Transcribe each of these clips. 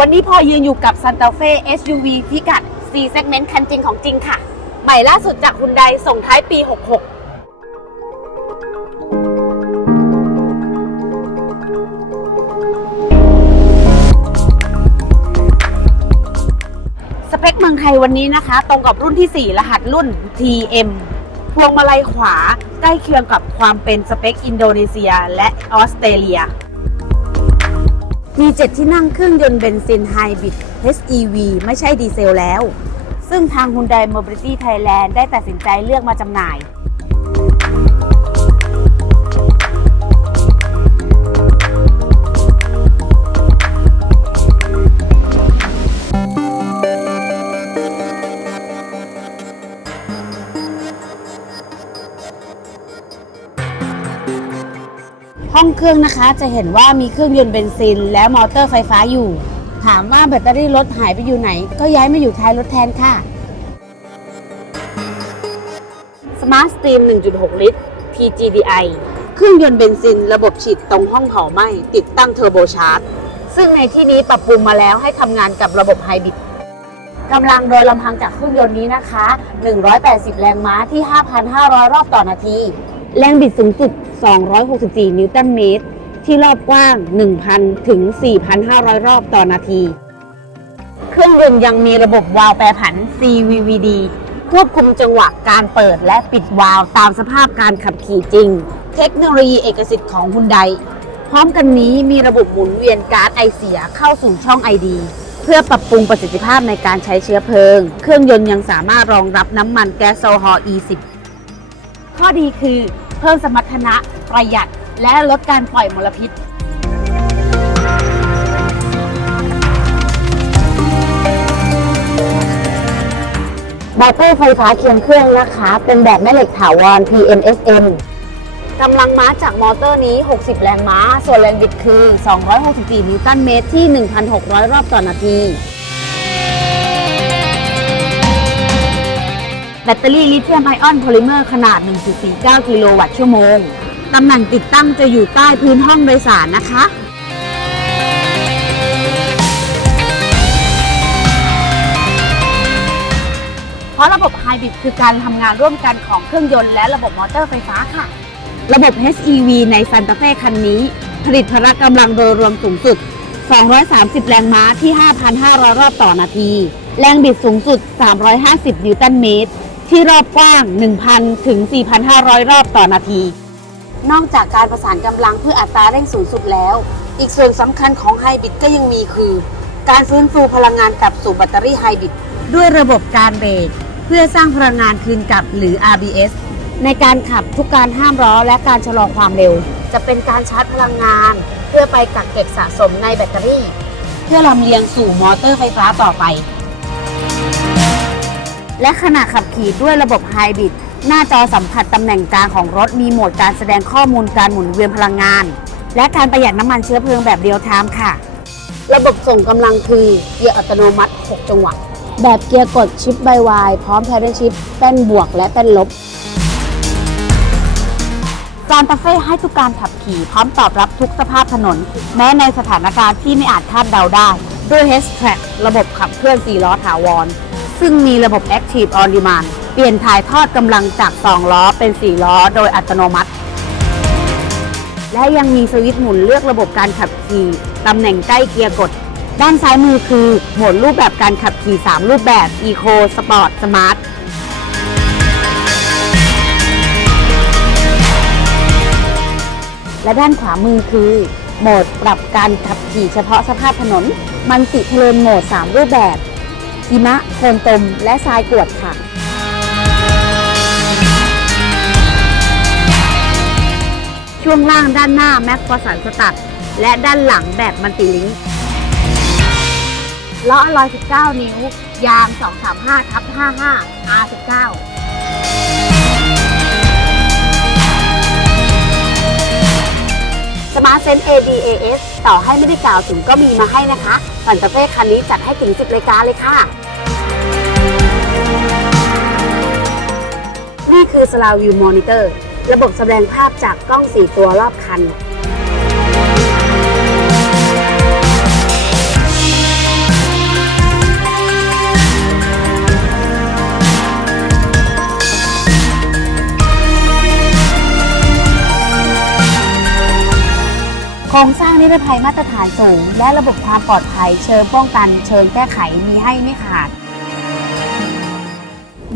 วันนี้พอยืนอยู่กับ Santa Fe SUV พิกัด C segment คันจริงของจริงค่ะ ใหม่ล่าสุดจากคุณไดส่งท้ายปี 66สเปคเมืองไทยวันนี้นะคะ ตรงกับรุ่นที่ 4 รหัสรุ่น TM พวงมาลัยขวาใกล้เคียงกับความเป็นสเปคอินโดนีเซียและออสเตรเลีย มี 7 ที่นั่งเครื่องยนต์เบนซินไฮบริด HEV ไม่ใช่ดีเซลแล้ว ซึ่งทาง Hyundai Mobility Thailand ได้ตัดสินใจเลือกมาจำหน่าย องเครื่องนะคะ จะเห็นว่ามีเครื่องยนต์เบนซิน และมอเตอร์ไฟฟ้าอยู่ ถามว่าแบตเตอรี่รถหายไปอยู่ไหน ก็ย้ายมาอยู่ท้ายรถแทนค่ะ Smart Stream 1.6 ลิตร PGDI เครื่องยนต์เบนซิน ระบบฉีดตรงห้องเผาไหม้ติดตั้งเทอร์โบชาร์จ ซึ่งในที่นี้ปรับปรุงมาแล้วให้ทำงานกับระบบไฮบริดกำลังโดยลำพังจากเครื่องยนต์นี้นะคะ 180 แรงม้าที่ 5,500 รอบต่อนาที แรงบิดสูงสุด 264 นิวตันเมตร ที่รอบกว้าง 1,000 ถึง 4,500 รอบต่อนาที เครื่องยนต์ยังมีระบบวาล์วแปรผัน CVVD ควบคุมจังหวะการเปิดและปิดวาล์วตามสภาพการขับขี่จริง เทคโนโลยีเอกสิทธิ์ของฮุนไดพร้อมกันนี้มีระบบหมุนเวียนก๊าซไอเสียเข้าสู่ช่อง ID เพื่อปรับปรุงประสิทธิภาพในการใช้เชื้อเพลิง เครื่องยนต์ยังสามารถรองรับน้ำมันแก๊สโซฮอล์ E10 ข้อดีคือ เพิ่มสมรรถนะประหยัด และลดการปล่อยมลพิษมอเตอร์ไฟฟ้าเคียงเครื่องนะคะ เป็นแบบแม่เหล็กถาวร PMSM กำลังม้าจากมอเตอร์นี้ 60 แรงม้า ส่วนแรงบิดคือ 264 นิวตันเมตรที่ 1,600 รอบต่อนาที แบตเตอรี่ลิเธียมไอออนโพลิเมอร์ขนาด 1.49 กิโลวัตต์ชั่วโมง ตำแหน่งติดตั้งจะอยู่ใต้พื้นห้องโดยสารนะคะเพราะระบบไฮบริดคือการทำงานร่วมกันของเครื่องยนต์และระบบมอเตอร์ไฟฟ้าค่ะ ระบบ HEV ใน Santa Fe คันนี้ ผลิตพละกำลังโดยรวมสูงสุด 230 แรงม้าที่ 5,500 รอบต่อนาที แรงบิดสูงสุด 350 นิวตันเมตร ที่รอบกว้าง 1,000 ถึง 4,500 รอบต่อนาที นอกจากการประสานกำลังเพื่ออัตราเร่งสูงสุดแล้ว อีกส่วนสำคัญของไฮบริดก็ยังมีคือ การฟื้นฟูพลังงานกลับสู่แบตเตอรี่ไฮบริดด้วยระบบการเบรกเพื่อสร้างพลังงานคืนกลับหรือ RBS ในการขับทุกการห้ามล้อและการชะลอความเร็ว จะเป็นการชาร์จพลังงาน เพื่อไปกักเก็บสะสมในแบตเตอรี่ เพื่อลำเลียงสู่มอเตอร์ไฟฟ้าต่อไป และขณะขับขี่ด้วยระบบไฮบริดหน้าจอสัมผัสตำแหน่งกลางของรถมีโหมดการแสดงข้อมูลการหมุนเวียนพลังงาน และการประหยัดน้ำมันเชื้อเพลิงแบบเรียลไทม์ค่ะ ระบบส่งกำลังคือเกียร์อัตโนมัติ 6 จังหวะ แบบเกียร์กดชิปไบวายพร้อมแพดเดิลชิปแป้นบวกและแป้นลบซานตาเฟ่ให้ทุกการขับขี่พร้อมตอบรับทุกสภาพถนน แม้ในสถานการณ์ที่ไม่อาจคาดเดาได้ ด้วย H-Track ระบบขับเคลื่อน4ล้อถาวร ซึ่งมีระบบ Active on Demand เปลี่ยนถ่ายทอดกำลังจาก 2 ล้อเป็น 4 ล้อ โดยอัตโนมัติ และยังมีสวิตช์หมุนเลือกระบบการขับขี่ตำแหน่งใกล้เกียร์กด ด้านซ้ายมือคือโหมดรูปแบบการขับขี่ 3 รูปแบบ Eco Sport Smart และด้านขวามือคือ โหมดปรับการขับขี่เฉพาะสภาพถนน มันติเลนโหมด 3 รูปแบบ หิมะโคนตม และทรายกรวดค่ะ ช่วงล่างด้านหน้าแม็กฟอร์สันสตัด และด้านหลังแบบมันติลิงล้อ119 นิ้ว ยาง 235ทับ55 R19 สมาร์ทเซน ADAS ต่อให้ไม่ได้กล่าวถึงก็มีมาให้นะคะสันตาเฟ่คันนี้จัดให้ถึง 10รายการเลยค่ะ คือ s l าว View Monitor ระบบแสดงภาพจากกล้อง 4 ตัวรอบคัน โครงสร้างนิรภัยมาตรฐานสูง และระบบความปลอดภัยเชิงป้องกัน เชิงแก้ไขมีให้ไม่ขาด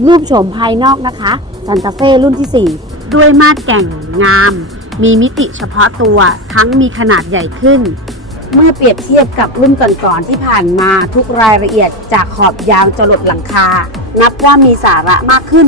รูปโฉมภายนอกนะคะ ซันตาเฟ่รุ่นที่ 4 ด้วยมาดแก่งงาม มีมิติเฉพาะตัวทั้งมีขนาดใหญ่ขึ้น เมื่อเปรียบเทียบกับรุ่นก่อนๆที่ผ่านมาทุกรายละเอียดจากขอบยาวจรดหลังคา นับว่ามีสาระมากขึ้น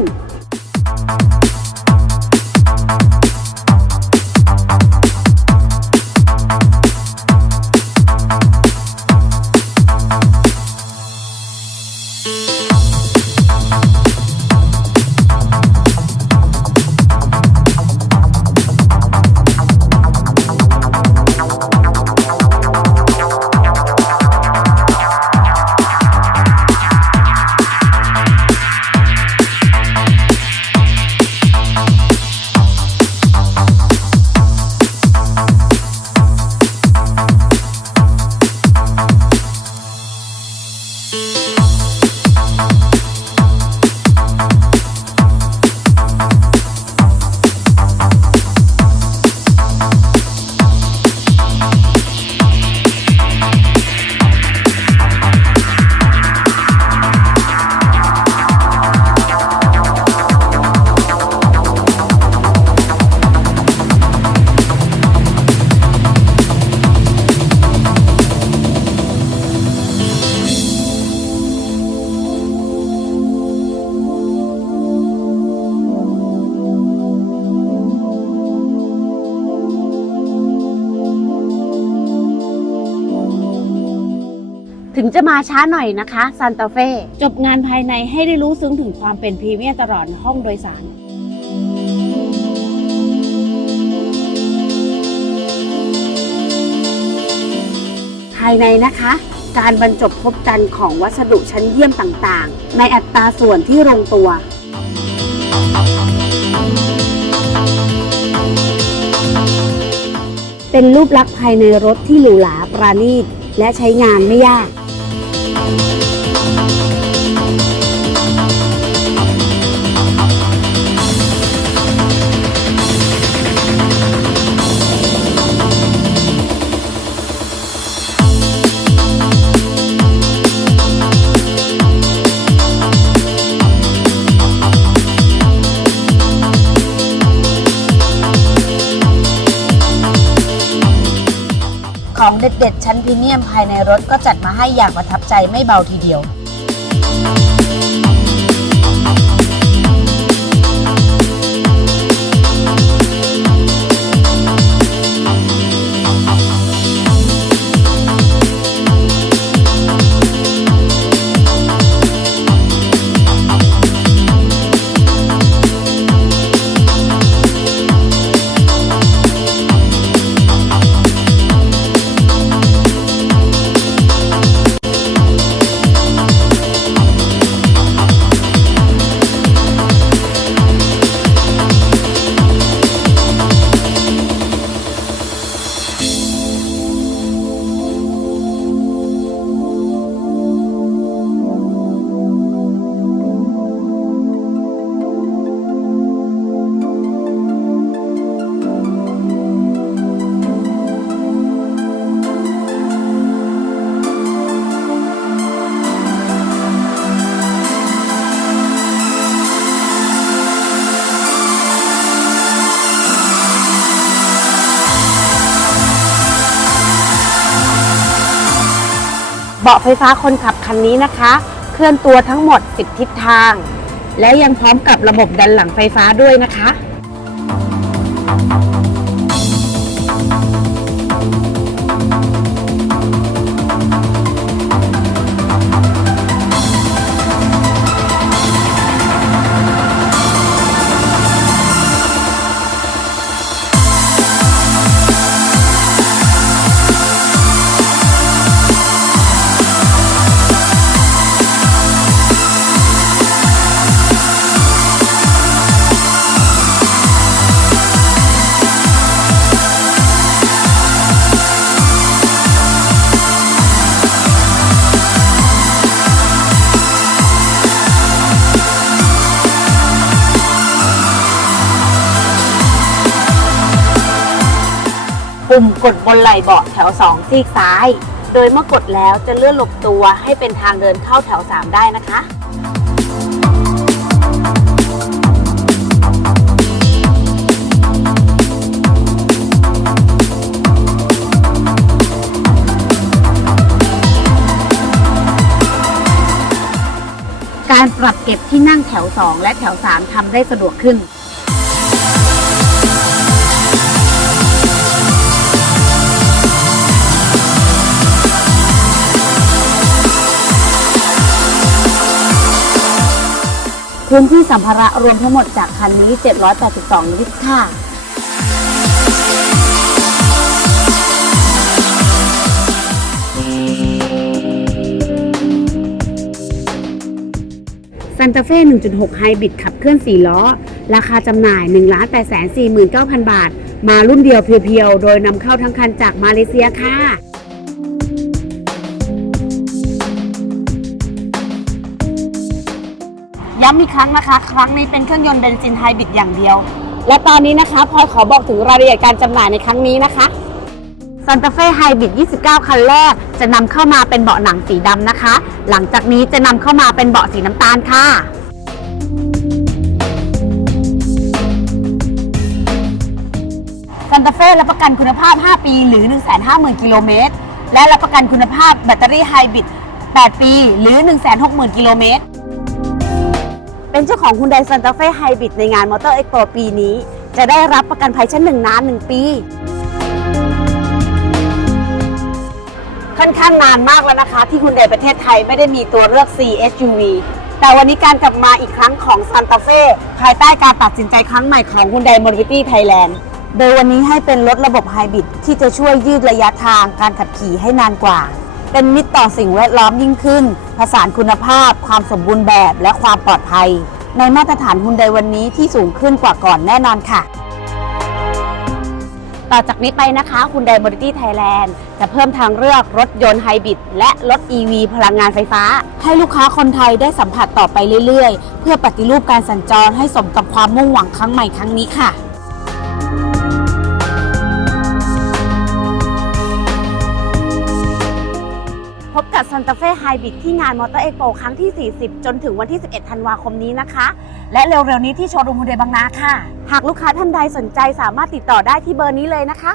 ถึงจะมาช้าหน่อยนะคะซานตาเฟ่จบงานภายในให้ได้รู้ซึ้งถึงความเป็นพรีเมียมตลอดห้องโดยสารภายในนะคะ การบรรจบพบกันของวัสดุชั้นเยี่ยมต่างๆ ในอัตราส่วนที่ลงตัว เป็นรูปลักษณ์ภายในรถที่หรูหราปราณีตและใช้งานไม่ยาก พรีเมียมภายในรถก็จัดมาให้อย่างประทับใจไม่เบาทีเดียว บาะไฟฟ้าคนขับคันนี้นะคะ เคลื่อนตัวทั้งหมด 10 ทิศทาง และยังพร้อมกับระบบดันหลังไฟฟ้าด้วยนะคะ ปุ่มกดบนไหล่เบาะแถว 2 ซีกซ้าย โดยเมื่อกดแล้วจะเลื่อนหลบตัวให้เป็นทางเดินเข้าแถว 3 ได้นะคะการปรับเก็บที่นั่งแถว 2 และแถว 3ทำได้สะดวกขึ้น พื้นที่สัมภาระรวมทั้งหมดจากคันนี้ 782 ลิตรค่ะ ซันตาเฟ่ 1.6 ไฮบริดขับเคลื่อน 4 ล้อ ราคาจำหน่าย 1 8 4 9 0 0 0 บาท มารุ่นเดียวเพียวๆ โดยนำเข้าทั้งคันจากมาเลเซียค่ะ ย้ำอีกครั้งนะคะ ครั้งนี้เป็นเครื่องยนต์เบนซินไฮบริดอย่างเดียว และตอนนี้นะคะพลอยขอบอกถึงรายละเอียดการจำหน่ายในครั้งนี้นะคะซันตาเฟ่ไฮบริด29 คันแรก จะนำเข้ามาเป็นเบาะหนังสีดำนะคะ หลังจากนี้จะนำเข้ามาเป็นเบาะสีน้ำตาลค่ะซันตาเฟ่รับประกันคุณภาพ 5 ปี หรือ 150,000 กิโลเมตร และรับประกันคุณภาพแบตเตอรี่ไฮบริด8 ปี หรือ 160,000 กิโลเมตร เป็นเจ้าของคุณไดซันตาเฟ่ไฮบริดในงานมอเตอร์เอ็กโปปีนี้ จะได้รับประกันภัยชั้นหนึ่งนานหนึ่งปี ค่อนข้างนานมากแล้วนะคะ ที่คุณไดประเทศไทยไม่ได้มีตัวเลือก CSUV แต่วันนี้การกลับมาอีกครั้งของซันตาเฟ่ภายใต้การตัดสินใจครั้งใหม่ของคุณไดมอ b ิตี้ไทยแลนด์โดยวันนี้ให้เป็นรถระบบไฮบริดที่จะช่วยยืดระยะทางการขับขี่ให้นานกว่า เป็นมิตรต่อสิ่งแวดล้อมยิ่งขึ้น ผสานคุณภาพ ความสมบูรณ์แบบและความปลอดภัย ในมาตรฐานฮุนไดวันนี้ที่สูงขึ้นกว่าก่อนแน่นอนค่ะ ต่อจากนี้ไปนะคะคุณไดมอ b ิตี้ไทยแลนด์จะเพิ่มทางเลือกรถยนต์ไฮบริดและรถ EV พลังงานไฟฟ้า ให้ลูกค้าคนไทยได้สัมผัสต่อไปเรื่อยๆ เพื่อปฏิรูปการสัญจรให้สมกับความมุ่งหวังครั้งใหม่ครั้งนี้ค่ะ ตาเฟ่ไฮบริดที่งานมอเตอร์เอ็กโปครั้งที่ 40 จนถึงวันที่ 11 ธันวาคมนี้นะคะ และเร็วๆนี้ที่โชว์รูมฮุนไดบางนาค่ะ หากลูกค้าท่านใดสนใจสามารถติดต่อได้ที่เบอร์นี้เลยนะคะ